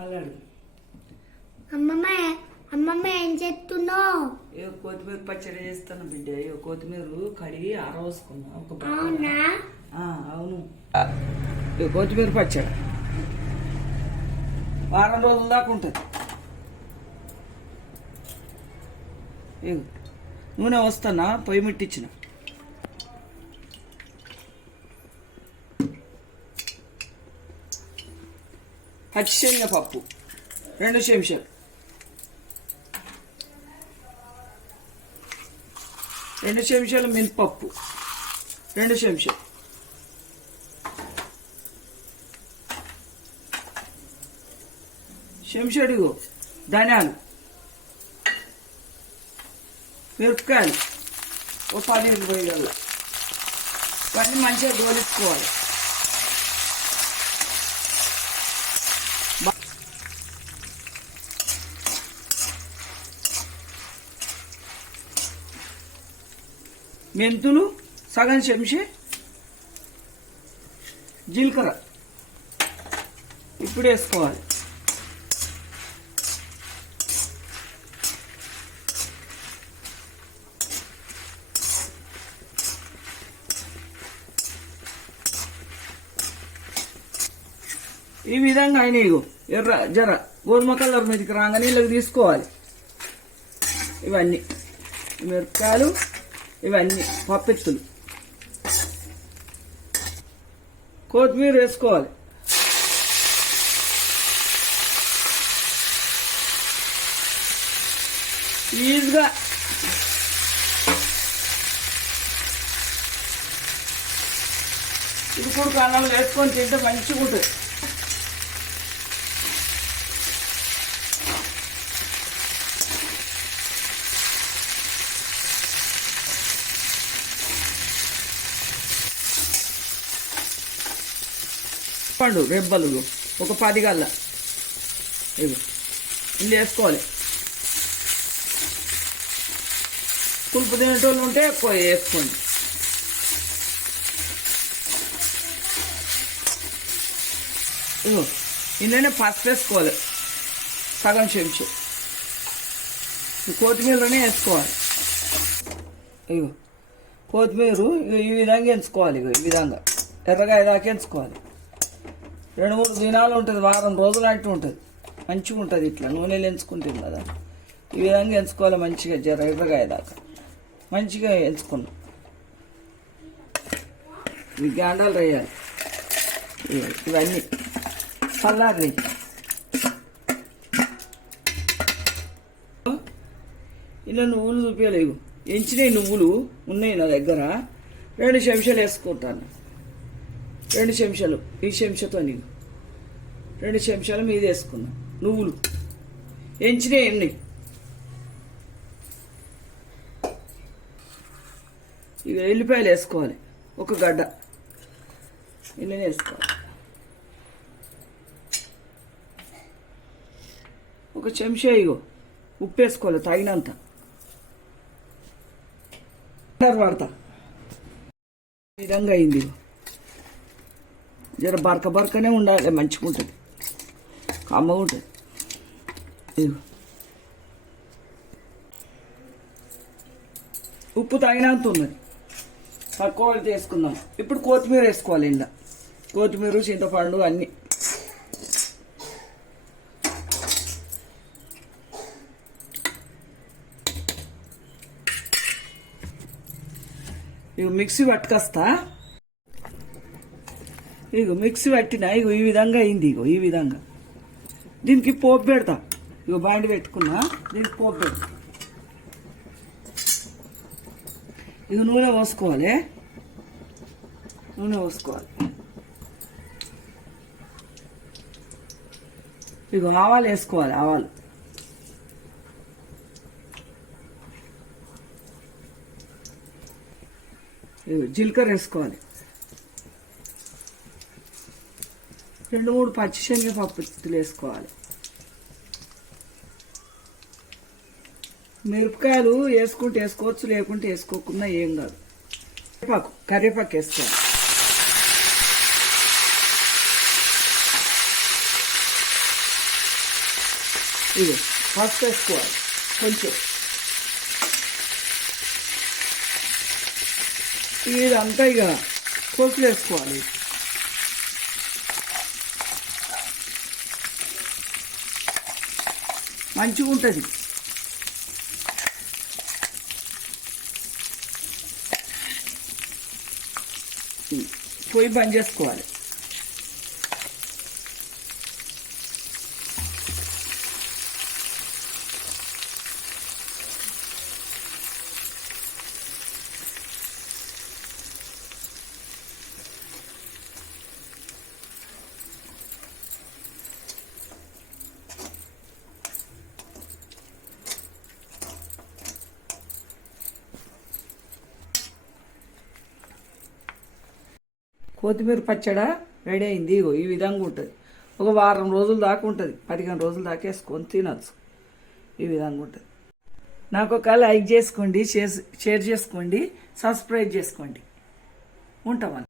అలాడు అమ్మమ్మ అమ్మమ్మ ఏం చేస్తున్నావు? ఏ కొత్తిమీర పచ్చడి చేస్తాను బిడ్డ. ఏ కొత్తిమీర కడిగి ఆరవసుకున్నా ఒక. అవునా? ఆ, అవును. ఈ కొత్తిమీర పచ్చడి. వారం రోజుల దాకా ఉంటుంది. నూనె వస్తానా పొయ్యి ముట్టించిన పచ్చిశనగ పప్పు రెండు చెంచాలు రెండు చెంచాలు మినపప్పు రెండు చెంచాలు చెంచాడు ధనియాలు మిరపకాయలు ఓ పది ఇరవై గల్ల ఇవన్నీ మంచిగా గోలించుకోవాలి మెంతులు సగం చెంచి జీలకర్ర. ఇప్పుడు వేసుకోవాలి. ఈ విధంగా ఆయన ఇగో. ఎర్ర జర గోధుమ కలర్ మీదకి రాగానే ఇలాగ తీసుకోవాలి. ఇవన్నీ. మిరపకాయలు. ఇవన్నీ పప్పెత్తులు. కొత్తిమీర వేసుకోవాలి. ఈజీగా ఇది కూడా కాలంలో వేసుకొని తింటే మంచిగా ఉంటుంది పండు రెబ్బలు ఒక పది గల్ల. ఇవి ఇల్లు వేసుకోవాలి. పులుపు తినేటోళ్ళు ఉంటే ఎక్కువ వేసుకోండి. ఇగో ఇందులోనే పసుపు వేసుకోవాలి. సగం చెంచు. కొత్తిమీరనే కొత్తిమీరలోనే వేసుకోవాలి. ఇగో కొత్తిమీర ఈ విధంగా ఎంచుకోవాలి ఇగో ఈ విధంగా. ఎర్రగా దాకా ఎంచుకోవాలి. రెండు మూడు దినాలు ఉంటుంది వారం రోజులు అంటూ ఉంటుంది. మంచిగా ఉంటుంది ఇట్లా నూనెలు ఎంచుకుంటుంది కదా. ఈ విధంగా ఎంచుకోవాలి మంచిగా జర ఎర్రగా దాకా మంచిగా ఎంచుకున్నాం. ఇవి గాండాలు వేయాలి ఇవన్నీ. చల్లారి ఇలా నువ్వులు చూపించలేవు ఎంచినవి నువ్వులు ఉన్నాయి నా దగ్గర. రెండు చెంచాలు వేసుకుంటాను. రెండు చెంచాలు ఈ చెంచాతో నీకు. రెండు చెంచాలు మీద వేసుకున్నా నువ్వులు. ఎంచినవి ఎన్ని? ఇవి ఎల్లిపాయలు వేసుకోవాలి. ఒక గడ్డ. ఇలా వేసుకోవాలి. ఒక చెంచా ఇగో. ఉప్పు వేసుకోవాలి తగినంత. వాడతా. విధంగా అయింది ఇగో. జర బరక బరకనే ఉండాలి మంచిగా ఉంటుంది. కమ్మగా ఉంటుంది. ఉప్పు తగినంత ఉన్నది తక్కువ అయితే వేసుకుందాం ఇప్పుడు కొత్తిమీర వేసుకోవాలి ఇంట్లో కొత్తిమీర చింతపండు అన్నీ. ఇక మిక్సీ పట్టుకొస్తా. ఇగో మిక్సీ పట్టిన ఇగో ఈ విధంగా అయింది ఇగో ఈ విధంగా. దీనికి పోపు పెడతా. ఇగో బాండి పెట్టుకున్నా దీనికి పోపు పెడతా. ఇగో నూనె పోసుకోవాలి. నూనె పోసుకోవాలి. ఇగో ఆవాలు వేసుకోవాలి ఆవాలు. ఇగో జీలకర్ర వేసుకోవాలి. రెండు మూడు పచ్చిశనగపప్పు పప్పులు వేసుకోవాలి మిరపకాయలు వేసుకుంటే వేసుకోవచ్చు లేకుంటే వేసుకోకుండా ఏం కాదు. కరివేపాకు కరివేపాకు వేసుకోవాలి. ఇది ఫస్ట్ వేసుకోవాలి కొంచెం. ఇదంతా ఇక కోసులు వేసుకోవాలి. మంచిగా ఉంటుంది. పొయ్యి బంద్ చేసుకోవాలి. కొత్తిమీర పచ్చడ రెడీ అయింది. ఇగో ఈ విధంగా ఉంటుంది. ఒక వారం రోజుల దాకా ఉంటుంది. పదిహేను రోజుల దాకా వేసుకొని తినచ్చు. ఈ విధంగా ఉంటుంది. నాకు ఒక లైక్ చేసుకోండి షేర్ షేర్ చేసుకోండి సబ్స్క్రైబ్ చేసుకోండి. ఉంటామని